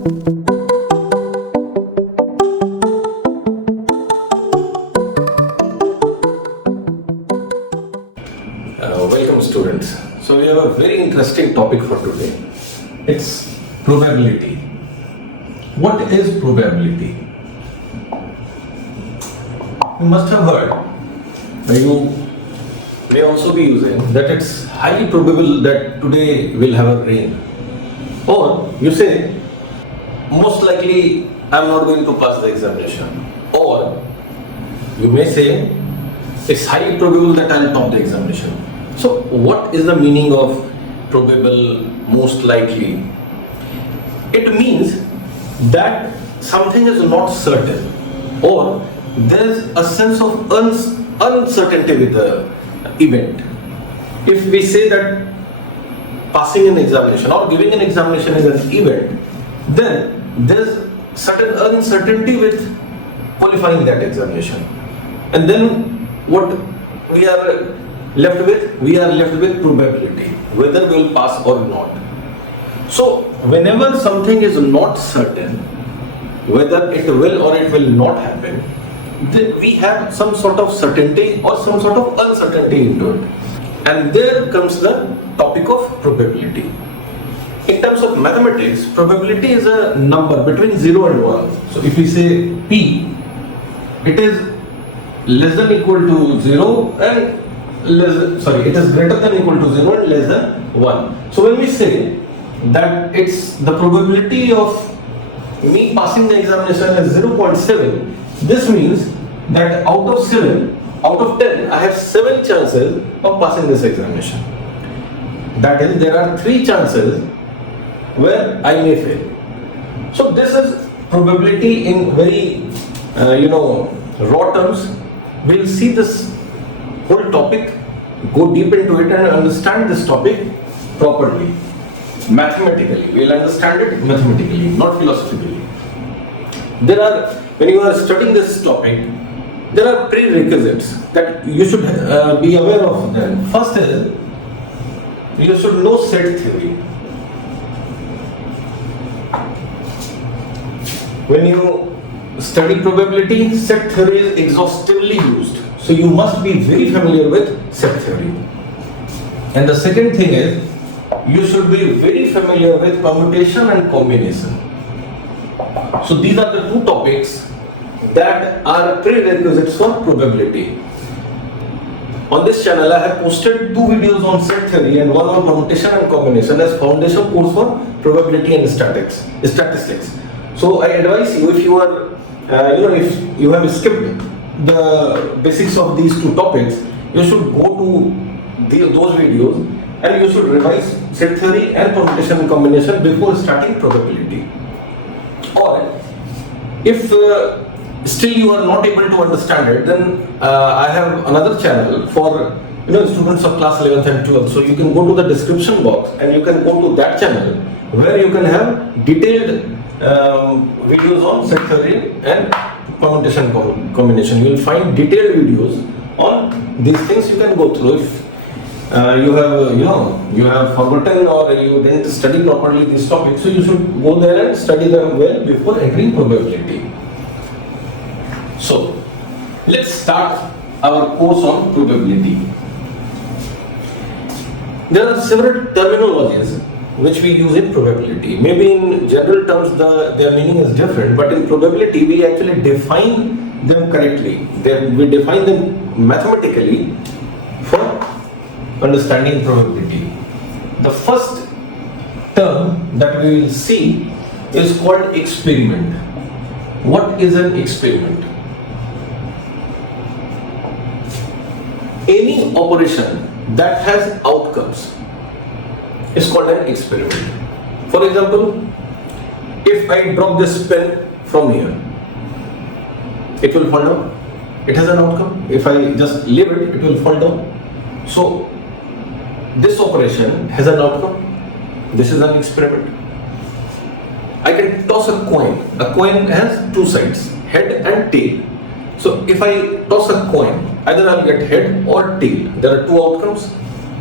Welcome students. So we have a very interesting topic for today. It's probability. What is probability? You must have heard, you may also be using, that it's highly probable that today we'll have a rain. Or you say, most likely I'm not going to pass the examination. Or you may say, it's highly probable that I'll top the examination. So what is the meaning of probable, most likely? It means that something is not certain, or there's a sense of uncertainty with the event. If we say that passing an examination or giving an examination is an event, then there's certain uncertainty with qualifying that examination. And then what we are left with? We are left with probability, whether we will pass or not. So whenever something is not certain, whether it will or it will not happen, then we have some sort of certainty or some sort of uncertainty into it. And there comes the topic of probability. In terms of mathematics, probability is a number between 0 and 1. So if we say P, it is less than equal to 0 and it is greater than equal to 0 and less than 1. So when we say that it's the probability of me passing the examination is 0.7, this means that out of 10, I have 7 chances of passing this examination. That is, there are 3 chances where I may fail. So this is probability in very, raw terms. We'll see this whole topic, go deep into it and understand this topic properly. Mathematically, we'll understand it mathematically, not philosophically. When you are studying this topic, there are prerequisites that you should be aware of them. First is, you should know set theory. When you study probability, set theory is exhaustively used. So you must be very familiar with set theory. And the second thing is, you should be very familiar with permutation and combination. So these are the 2 topics that are prerequisites for probability. On this channel, I have posted 2 videos on set theory and 1 on permutation and combination as foundation course for probability and statistics. So I advise you, if you are, if you have skipped the basics of these 2 topics, you should go to those videos and you should revise set theory and permutation and combination before starting probability. Or if still you are not able to understand it, then I have another channel for students of class 11th and 12th. So you can go to the description box and you can go to that channel where you can have detailed videos on set theory and permutation combination. You will find detailed videos on these things. You can go through. If you have forgotten or you didn't study properly these topics, so you should go there and study them well before entering probability. So let's start our course on probability. There are several terminologies which we use in probability. Maybe in general terms their meaning is different, but in probability we actually define them correctly. We define them mathematically for understanding probability. The first term that we will see is called experiment. What is an experiment? Any operation that has outcomes is called an experiment. For example, if I drop this pen from here, it will fall down. It has an outcome. If I just leave it, it will fall down. So this operation has an outcome. This is an experiment. I can toss a coin. A coin has 2 sides, head and tail. So if I toss a coin, either I'll get head or tail. There are 2 outcomes.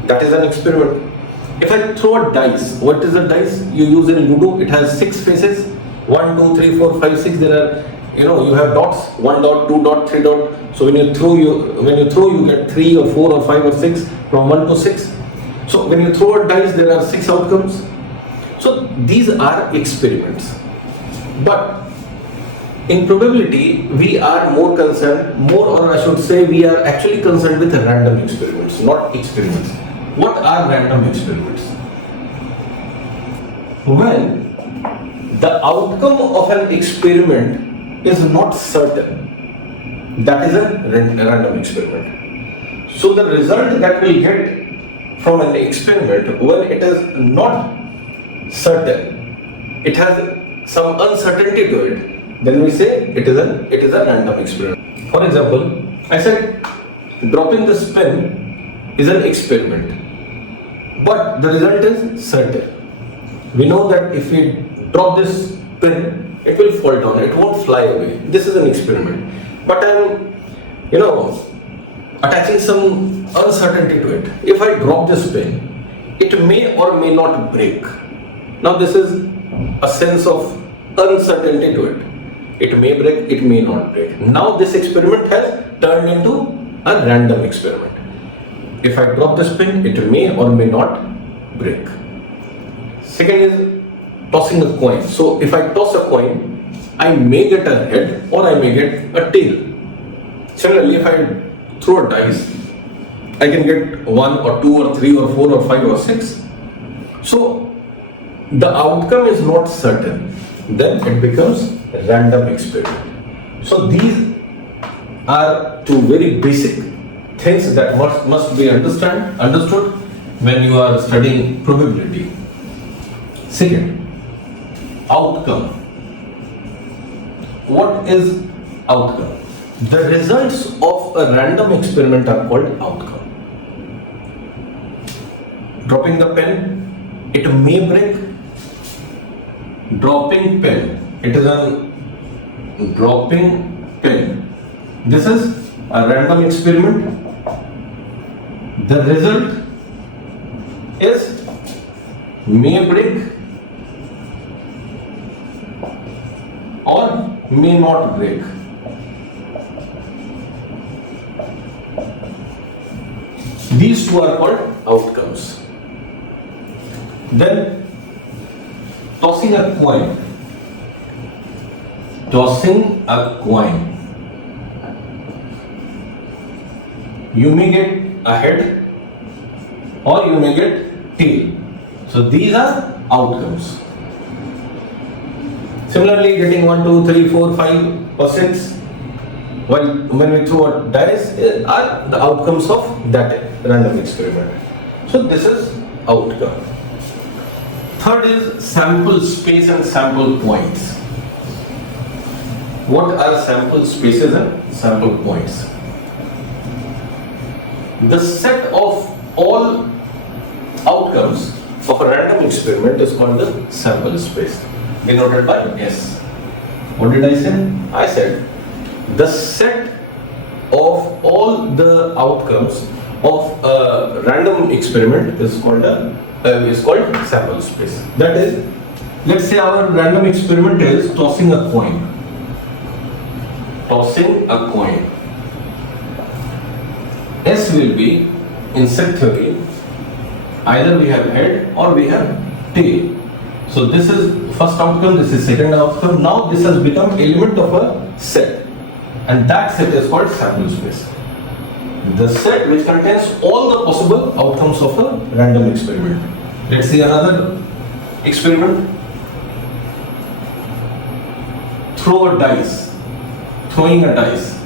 That is an experiment. If I throw a dice, what is a dice? You use in Ludo, it has 6 faces. 1, 2, 3, 4, 5, 6. There are, you have dots, 1 dot, 2 dot, 3 dot. So when you throw, you get 3 or 4 or 5 or 6 from 1 to 6. So when you throw a dice, there are 6 outcomes. So these are experiments. But in probability, we are more or I should say, we are actually concerned with random experiments, not experiments. What are random experiments? When the outcome of an experiment is not certain, that is a random experiment. So the result that we get from an experiment, when it is not certain, it has some uncertainty to it, then we say it is a random experiment. For example, I said dropping this pen is an experiment, but the result is certain. We know that if we drop this pen, it will fall down, it won't fly away. This is an experiment. But I'm, attaching some uncertainty to it. If I drop this pen, it may or may not break. Now this is a sense of uncertainty to it. It may break, it may not break. Now this experiment has turned into a random experiment. If I drop this pin, it may or may not break. Second is tossing a coin. So if I toss a coin, I may get a head or I may get a tail. Similarly, if I throw a dice, I can get 1 or 2 or 3 or 4 or 5 or 6. So the outcome is not certain. Then it becomes a random experiment. So these are two very basic things that must be understood when you are studying probability. Second, outcome. What is outcome? The results of a random experiment are called outcome. Dropping the pen, it may break. Dropping pen, it is a dropping pen. This is a random experiment. The result is may break or may not break. These two are called outcomes. Then tossing a coin. Tossing a coin. You may get a head or you may get tail. So these are outcomes. Similarly, getting 1, 2, 3, 4, 5 or 6, while when we throw a dice, are the outcomes of that random experiment. So this is outcome. Third is sample space and sample points. What are sample spaces and sample points? The set of all outcomes of a random experiment is called the sample space, denoted by S. What did I say? I said the set of all the outcomes of a random experiment is called sample space. That is, let's say our random experiment is tossing a coin. Tossing a coin. S will be, in set theory, either we have head or we have tail. So this is first outcome, this is second outcome. Now this has become element of a set, and that set is called sample space. The set which contains all the possible outcomes of a random experiment. Let's see another experiment. Throw a dice. Throwing a dice.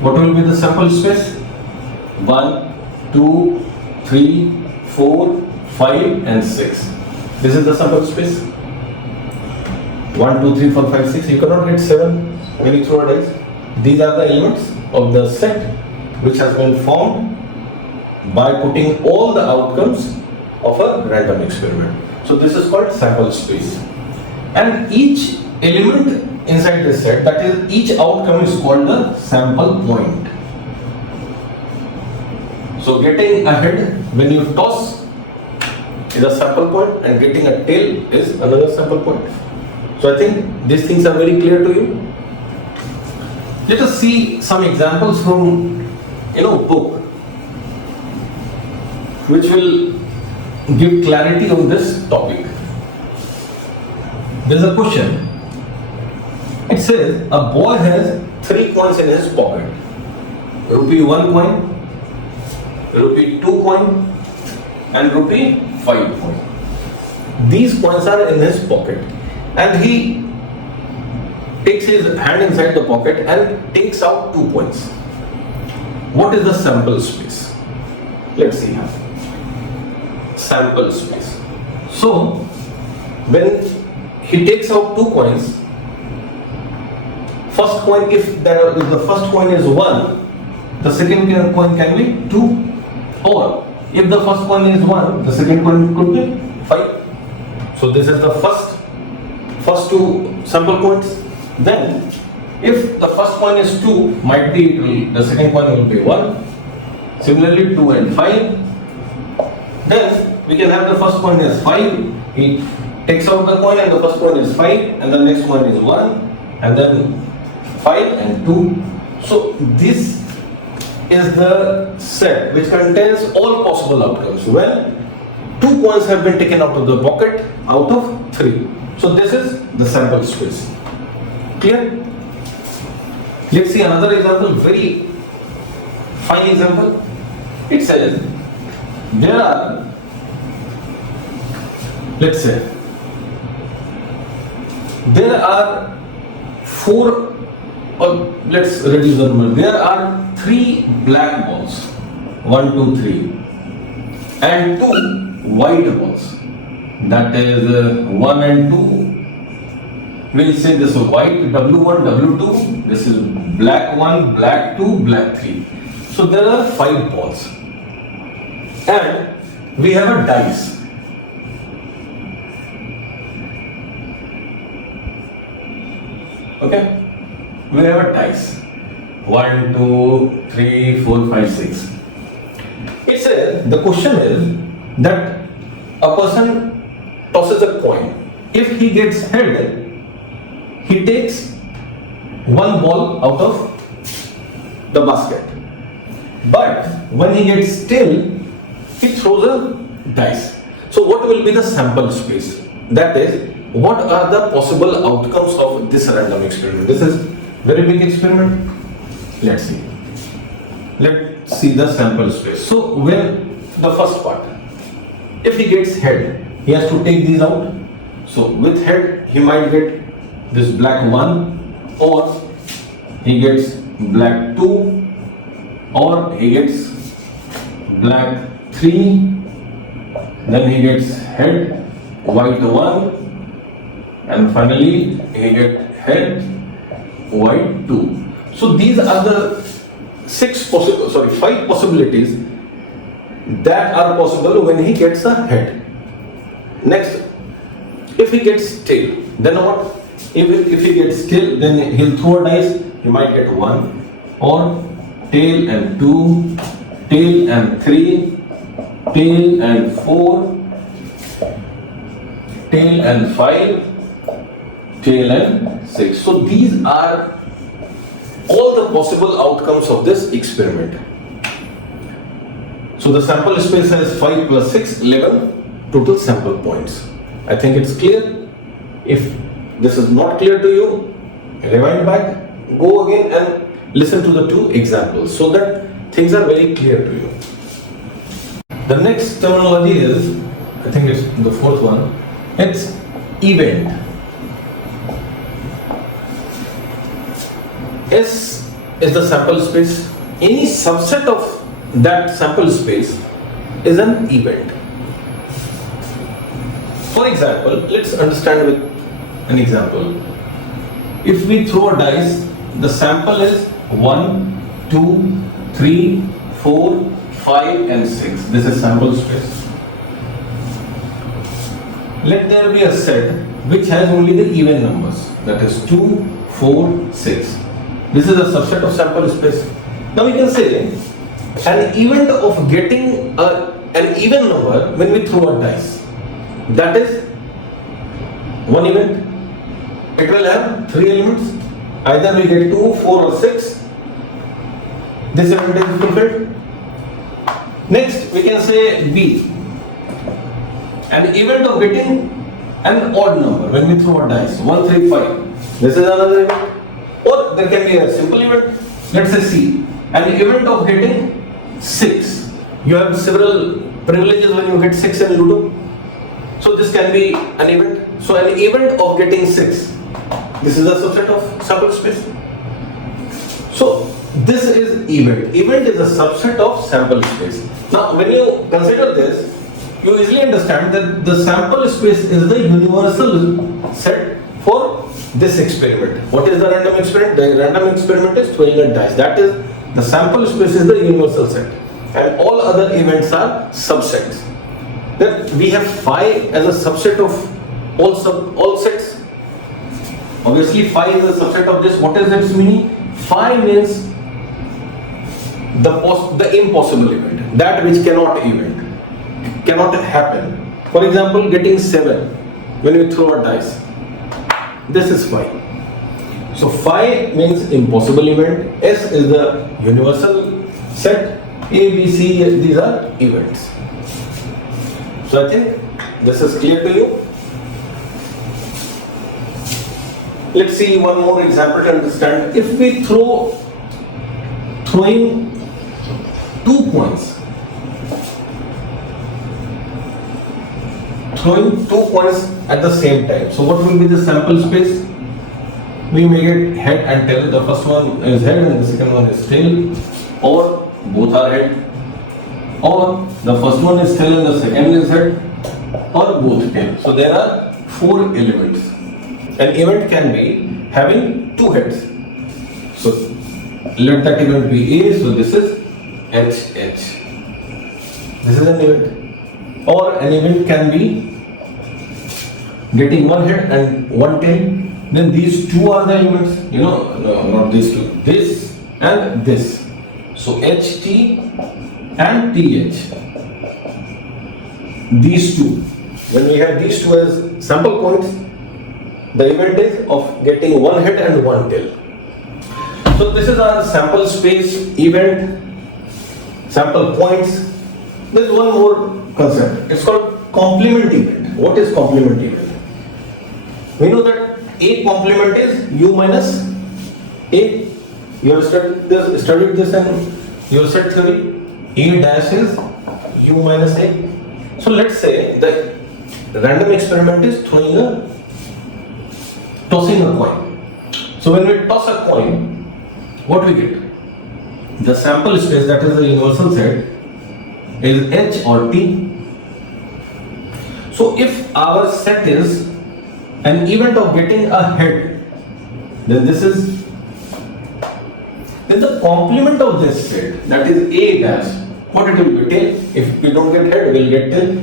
What will be the sample space? 1, 2, 3, 4, 5 and 6. This is the sample space. 1, 2, 3, 4, 5, 6. You cannot get 7 when you throw a dice. These are the elements of the set which has been formed by putting all the outcomes of a random experiment. So this is called sample space. And each element inside the set, that is each outcome, is called the sample point. So getting a head, when you toss is a sample point and getting a tail is another sample point. So I think these things are very clear to you. Let us see some examples from book which will give clarity on this topic. There is a question. It says a boy has 3 coins in his pocket. Rupee 1 coin, rupee 2 coin and rupee 5 coin. These coins are in his pocket and he takes his hand inside the pocket and takes out 2 coins. What is the sample space? Let's see now. Sample space. So when he takes out 2 coins, first coin, if the first coin is 1, the second coin can be 2, or if the first coin is 1, the second coin could be 5. So this is the first 2 sample coins. Then if the first coin is 2, might be the second coin will be 1. Similarly 2 and 5. Then we can have the first coin is 5. He takes out the coin and the first coin is 5 and the next coin is 1 and then 5 and 2. So this is the set which contains all possible outcomes when 2 coins have been taken out of the pocket out of 3. So this is the sample space. Clear? Let's see another example, very fine example. It says there are, let's say, there are 4, or let's reduce the number. There are 3 black balls, 1, 2, 3, and 2 white balls. That is 1 and 2. We'll say this is white, W1, W2. This is black 1, black 2, black 3. So there are 5 balls, and we have a dice. Okay, we have a dice. 1, 2, 3, 4, 5, 6. It says the question is that a person tosses a coin. If he gets head, he takes 1 ball out of the basket. But when he gets tail, he throws a dice. So what will be the sample space? That is, what are the possible outcomes of this random experiment? This is very big experiment. Let's see. Let's see the sample space. So when the first part, if he gets head, he has to take these out. So with head, he might get this black 1, or he gets black 2, or he gets black 3, then he gets head, white 1, and finally he gets head, white 2. So these are the 5 possibilities that are possible when he gets a head. Next, if he gets tail, then what? If he gets tail, then he'll throw a dice. He might get 1, or tail and 2, tail and 3, tail and 4, tail and 5, tail and 6. So these are all the possible outcomes of this experiment. So the sample space has 5 plus 6, 11 total sample points. I think it's clear. If this is not clear to you, rewind back, go again and listen to the 2 examples so that things are very clear to you. The next terminology is, I think it's the 4th one, it's event. S is the sample space. Any subset of that sample space is an event. For example, let's understand with an example. If we throw a dice, the sample is 1, 2, 3, 4, 5 and 6. This is sample space. Let there be a set which has only the even numbers, that is 2, 4, 6. This is a subset of sample space. Now we can say an event of getting an even number when we throw a dice. that is one event. It will have three elements. Either we get 2, 4 or 6. This event is fulfilled. Next we can say B. An event of getting an odd number when we throw a dice. 1, 3, 5. This is another event. Or there can be a simple event. Let's say C. An event of getting 6. You have several privileges when you get 6 in Ludo. So this can be an event. So an event of getting 6. This is a subset of sample space. So this is event. Event is a subset of sample space. Now when you consider this, you easily understand that the sample space is the universal set for this experiment. What is the random experiment? The random experiment is throwing a dice. That is, the sample space is the universal set. And all other events are subsets. Then we have phi as a subset of all sets. Obviously phi is a subset of this. What is its meaning? Phi means the impossible event, that which cannot happen. For example, getting 7 when we throw a dice. This is phi. So phi means impossible event. S is the universal set. A, B, C, these are events. So I think this is clear to you. Let's see one more example to understand. If we throwing 2 coins, at the same time. So what will be the sample space? We may get head and tail. The first one is head and the second one is tail, or both are head, or the first one is tail and the second is head, or both tail. So there are 4 elements. An event can be having 2 heads. So let that event be A. So this is HH. This is an event. Or an event can be getting 1 head and 1 tail. Then these 2 are the elements. No, not these 2. This and this. So HT and TH. These 2. When we have these 2 as sample points, the event is of getting 1 head and 1 tail. So this is our sample space, event, sample points. There is one more concept. It's called complement event. What is complement event? We know that A complement is U minus A. You have studied this in your set theory. A dash is U minus A. So let's say the random experiment is tossing a coin. So when we toss a coin, what we get? The sample space, that is the universal set, is H or T. So if our set is an event of getting a head, then the complement of this set, that is A dash, what it will be? Tail. If we don't get head, we will get tail.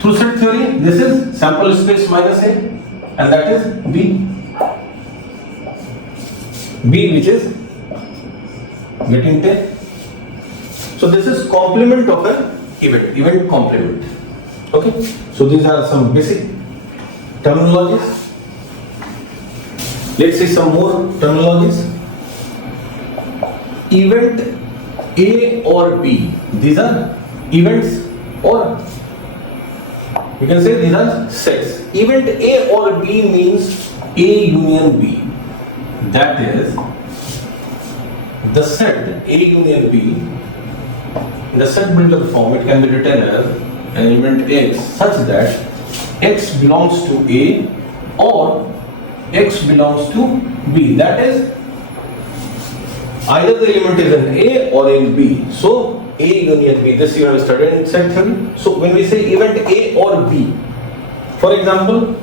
Through set theory, this is sample space minus A, and that is B. B, which is getting tail. So this is complement of an event complement. Okay. So these are some basic terminologies. Let's see some more terminologies. Event A or B. These are events, or you can say these are sets. Event A or B means A union B. That is, the set A union B, in the set builder form, it can be written as an element X such that X belongs to A or X belongs to B. That is, either the element is in A or in B. So A union B. This you have studied in set theory. So when we say event A or B, for example,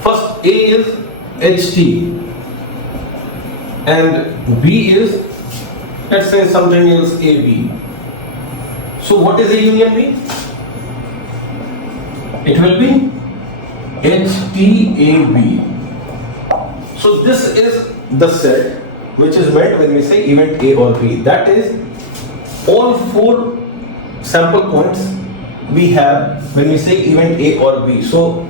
first A is HT and B is, let's say, something else AB. So what is A union B? It will be HTAB. So this is the set which is meant when we say event A or B. That is, all 4 sample points we have when we say event A or B. So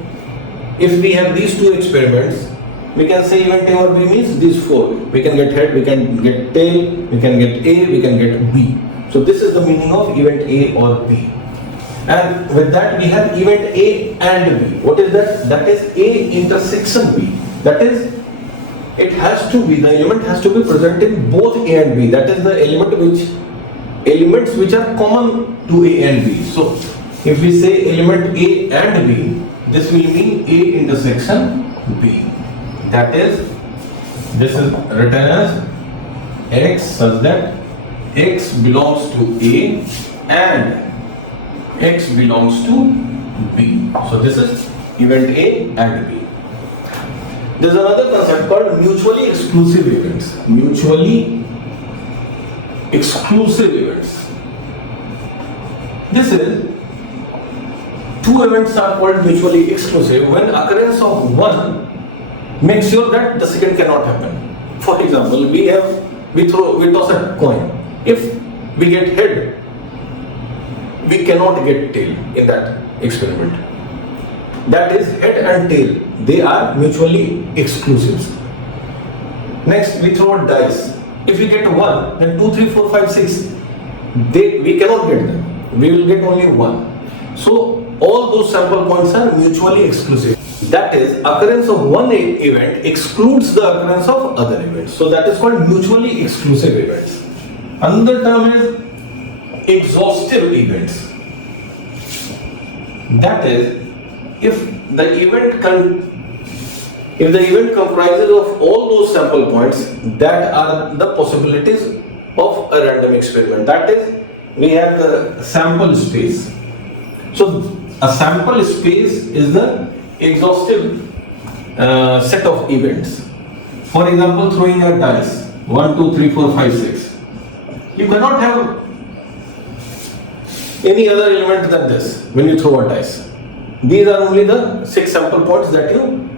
if we have these two experiments, we can say event A or B means these four. We can get head, we can get tail, we can get A, we can get B. So this is the meaning of event A or B. And with that we have event A and B. What is that? That is A intersection B. That is, it has to be, the element has to be present in both A and B. That is the elements which are common to A and B. So if we say element A and B, this will mean A intersection B. That is, this is written as X such that X belongs to A and X belongs to B. So this is event A and B. There is another concept called mutually exclusive events. Mutually exclusive events. This is, two events are called mutually exclusive when occurrence of one makes sure that the second cannot happen. For example, we toss a coin. If we get head, we cannot get tail in that experiment. That is, head and tail, they are mutually exclusive. Next, we throw a dice. If we get 1, then 2, 3, 4, 5, 6, we cannot get them. We will get only 1. So all those sample points are mutually exclusive. That is, occurrence of one event excludes the occurrence of other events. So that is called mutually exclusive events. Another term is exhaustive events. That is, if the event comprises of all those sample points that are the possibilities of a random experiment. That is, we have the sample space. So a sample space is the exhaustive set of events. For example, throwing a dice 1, 2, 3, 4, 5, 6. You cannot have any other element than this when you throw a dice. These are only the 6 sample points that you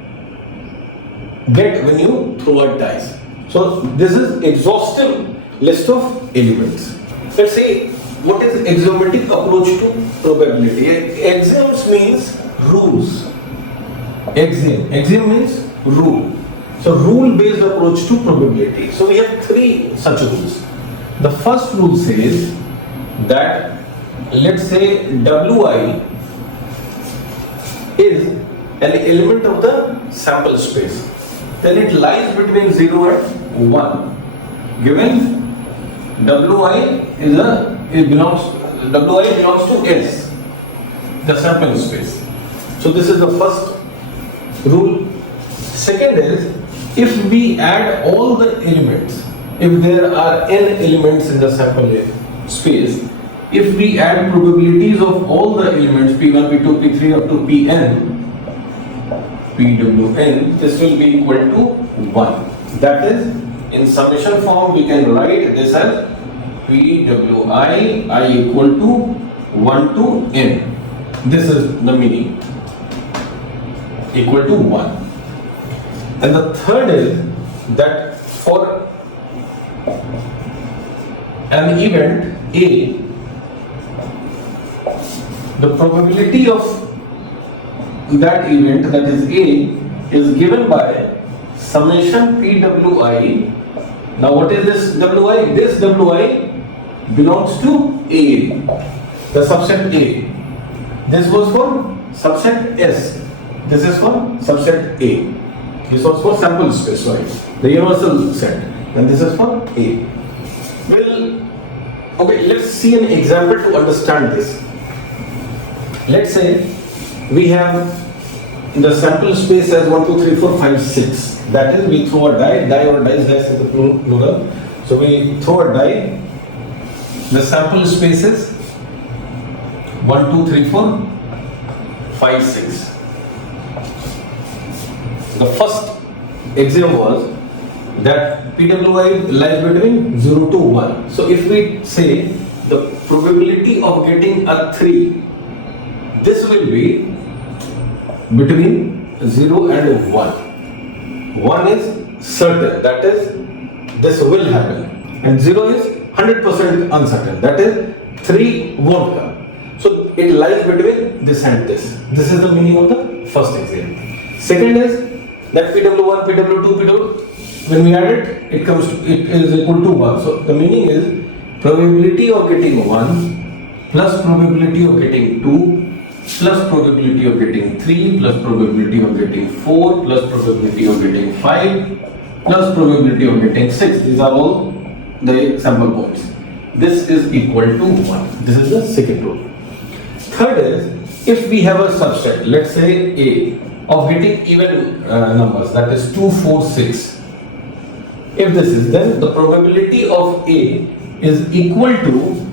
get when you throw a dice. So this is exhaustive list of elements. Let's see what is axiomatic approach to probability. Axioms means rules. Axiom means rule. So rule based approach to probability. So we have 3 such rules. The first rule says that, let's say Wi is an element of the sample space, then it lies between 0 and 1. Given Wi belongs to S, the sample space. So this is the first rule. Second is, if we add all the elements, if there are n elements in the sample space, if we add probabilities of all the elements P1, P2, P3 up to Pwn, this will be equal to 1. That is, in summation form we can write this as Pwi I equal to 1 to n. This is the meaning, equal to 1. And the third is that for an event A, the probability of that event, that is A, is given by summation Pwi. Now what is this Wi? This Wi belongs to A, the subset A. This was for subset S. This is for subset A. This was for sample space, sorry, the universal set. And this is for A. Okay, let's see an example to understand this. Let's say we have the sample space as 1, 2, 3, 4, 5, 6. That is, we throw a die or dice is the plural. So we throw a die. The sample space is 1, 2, 3, 4, 5, 6. The first axiom was that Pwi lies between 0 to 1. So if we say the probability of getting a 3, this will be between 0 and 1. 1 is certain, that is, this will happen. And 0 is 100% uncertain, that is, 3 won't come. So it lies between this and this. This is the meaning of the first example. Second is that PW1, PW2, PW, when we add it, it is equal to 1. So the meaning is probability of getting 1 plus probability of getting 2 plus probability of getting 3 plus probability of getting 4 plus probability of getting 5 plus probability of getting 6. These are all the sample points. This is equal to 1. This is the second rule. Third is, if we have a subset, let's say A, of getting even numbers, that is 2, 4, 6. If this is, then the probability of A is equal to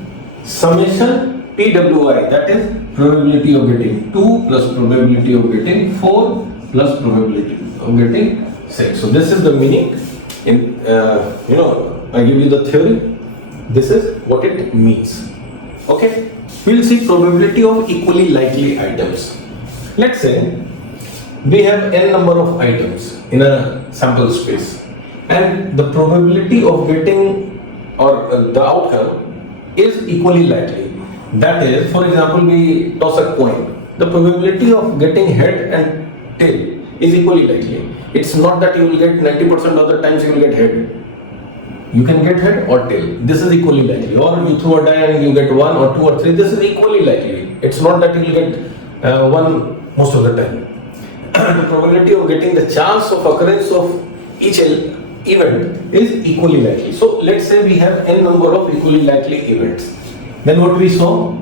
summation PWI, that is probability of getting 2 plus probability of getting 4 plus probability of getting 6. So this is the meaning. In I give you the theory. This is what it means. Okay. We'll see probability of equally likely items. Let's say we have n number of items in a sample space, and the probability of getting the outcome is equally likely. That is, for example, we toss a coin. The probability of getting head and tail is equally likely. It's not that you will get 90% of the times you will get head. You can get head or tail. This is equally likely. Or you throw a die and you get 1 or 2 or 3. This is equally likely. It's not that you will get 1 most of the time. The probability of getting the chance of occurrence of each event is equally likely. So let's say we have n number of equally likely events. Then what we saw?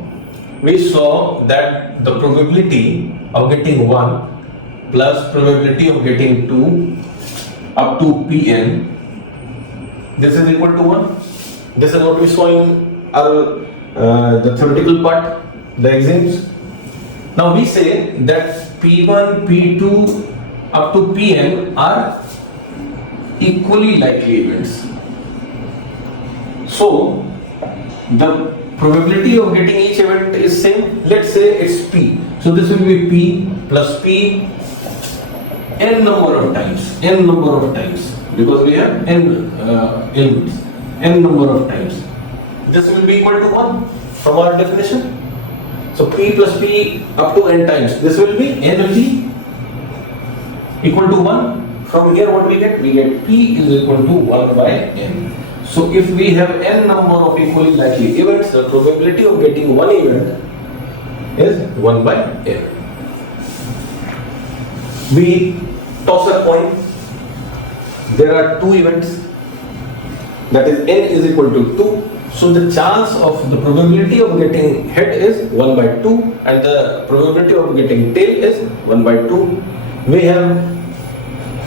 We saw that the probability of getting 1 plus probability of getting 2 up to Pn, this is equal to 1. This is what we saw in our the theoretical part, the axioms. Now we say that P1, P2 up to Pn are equally likely events. So the probability of getting each event is same. Let's say it's P. So this will be P plus P n number of times, because we have n elements, n number of times. This will be equal to 1 from our definition. So P plus P up to n times. This will be n will be equal to 1. From here what we get? We get P is equal to 1 by n. So if we have n number of equally likely events, the probability of getting one event is 1 by n. We toss a coin. There are 2 events, that is n is equal to 2. So the chance of the probability of getting head is 1 by 2 and the probability of getting tail is 1 by 2. We have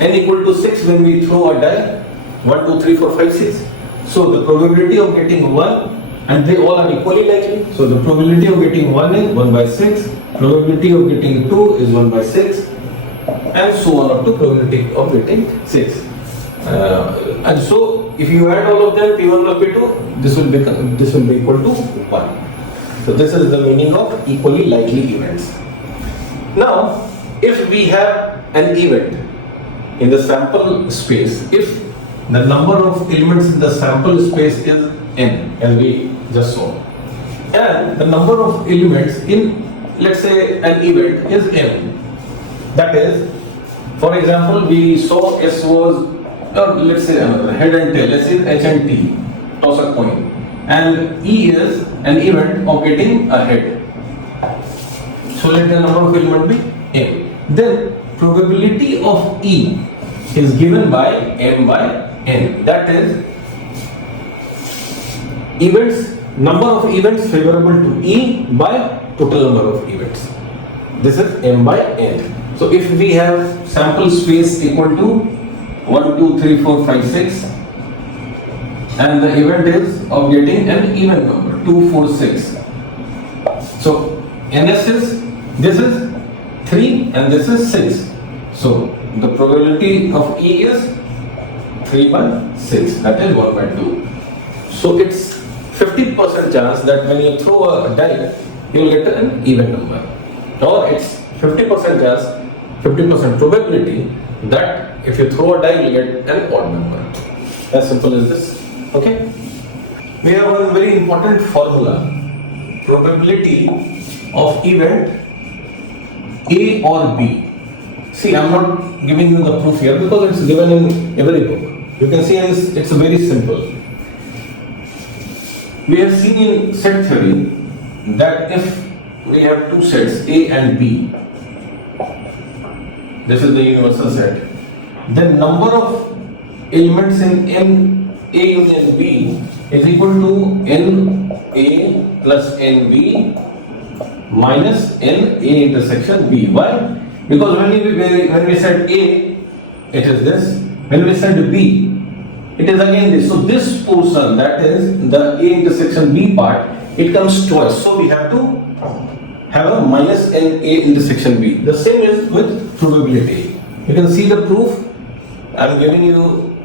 n equal to 6 when we throw a die, 1, 2, 3, 4, 5, 6. So the probability of getting 1, and they all are equally likely. So the probability of getting 1 is 1 by 6, probability of getting 2 is 1 by 6, and so on up to probability of getting 6. And so if you add all of them, P1 plus P2, this will be equal to 1. So this is the meaning of equally likely events. Now, if we have an event in the sample space, if the number of elements in the sample space is n, as we just saw, and the number of elements in, let's say, an event is m, that is, for example, we saw S was, let's say, head and tail, let's say H and T, toss a coin, and E is an event of getting a head. So let the number of elements be m. Then probability of E is given by m by n. That is, number of events favorable to E by total number of events. This is m by n. So if we have sample space equal to 1, 2, 3, 4, 5, 6, and the event is of getting an even number 2, 4, 6. So ns is, this is 3 and this is 6. So the probability of E is 3 by 6, that is 1 by 2. So it's 50% chance that when you throw a die, you will get an even number. Or it's 50% chance, 50% probability that if you throw a die, you will get an odd number. As simple as this. Okay? We have one very important formula. Probability of event A or B. See, I'm not giving you the proof here because it's given in every book. You can see it's very simple. We have seen in set theory that if we have two sets A and B, this is the universal set, then number of elements in N A union B is equal to N A plus N B minus N A intersection B. Why? Because when we said A, it is this. When we said B, it is again this. So this portion, that is the A intersection B part, it comes twice. So we have to have a minus N A intersection B. The same is with probability. You can see the proof. I am giving you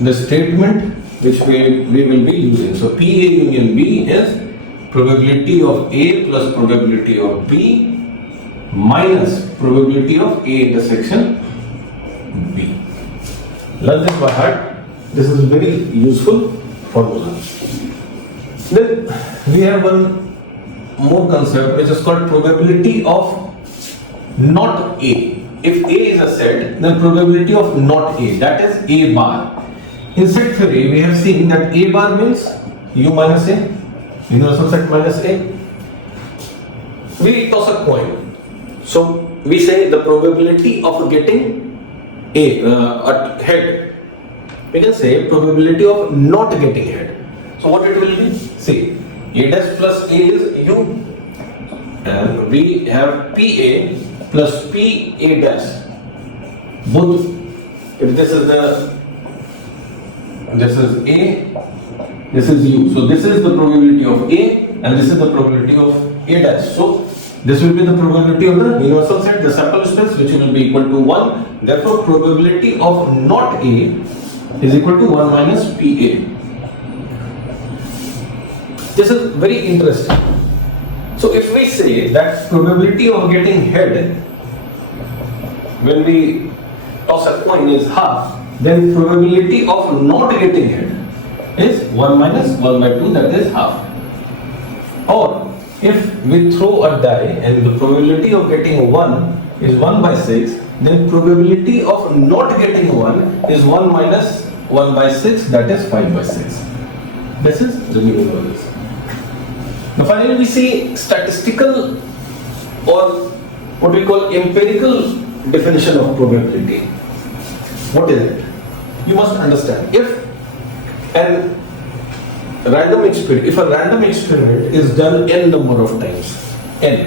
the statement which we will be using. So PA union B is probability of A plus probability of B minus probability of A intersection B. Learn this by heart. This is very useful formula. Then we have one more concept which is called probability of not A. If A is a set, then probability of not A, that is A bar. In set theory, we have seen that A bar means U minus A, universal set minus A. We toss a coin. So we say the probability of getting a head. We can say probability of not getting head. So what it will be? See, A dash plus A is U, and we have PA plus PA dash. Both, if this is A, this is U. So this is the probability of A and this is the probability of A dash. So this will be the probability of the universal set, the sample space, which will be equal to 1. Therefore, probability of not A is equal to 1 minus PA. This is very interesting. So if we say that probability of getting head when we toss a coin is half, then probability of not getting head is 1 minus 1 by 2, that is half. Or if we throw a die and the probability of getting 1 is 1 by 6, then probability of not getting 1 is 1 minus 1 by 6, that is 5 by 6. This is the meaning of this. Now finally we see statistical or what we call empirical definition of probability. What is it? You must understand. If a random experiment is done n number of times, n,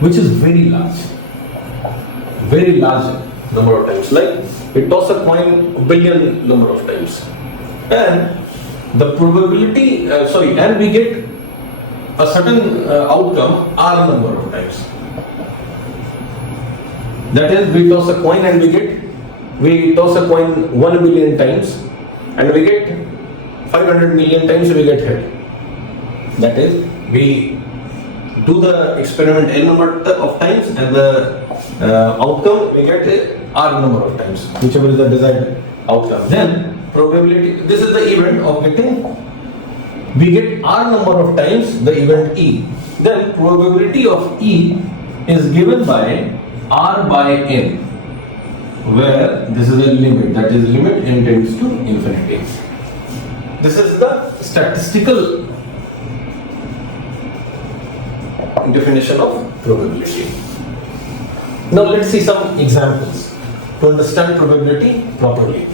which is very large number of times, like we toss a coin a billion number of times, and the probability, and we get a certain outcome r number of times. That is, we toss a coin and we toss a coin 1 billion times and we get 500 million times we get head. That is, we do the experiment n number of times and the outcome we get r number of times, whichever is the desired outcome. Then probability, this is the event of getting, we get r number of times the event E. Then probability of E is given by r by n, where this is a limit, that is limit n tends to infinity. This is the statistical definition of probability. Now let's see some examples to understand probability properly.